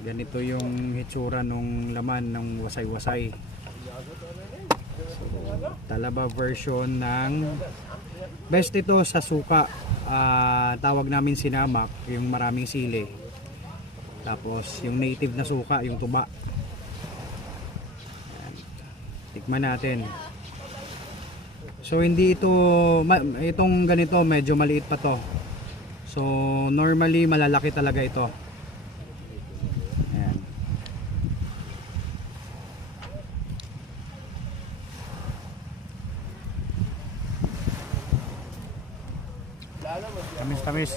Ganito yung hitsura nung laman ng wasay-wasay. So, Talaba version ng best ito sa suka. Tawag namin sinamak, yung maraming sili. Tapos yung native na suka, yung tuba. Ayan. Tikman natin. So hindi ito, itong ganito medyo maliit pa to. So normally malalaki talaga ito. Ayan. Tamis tamis.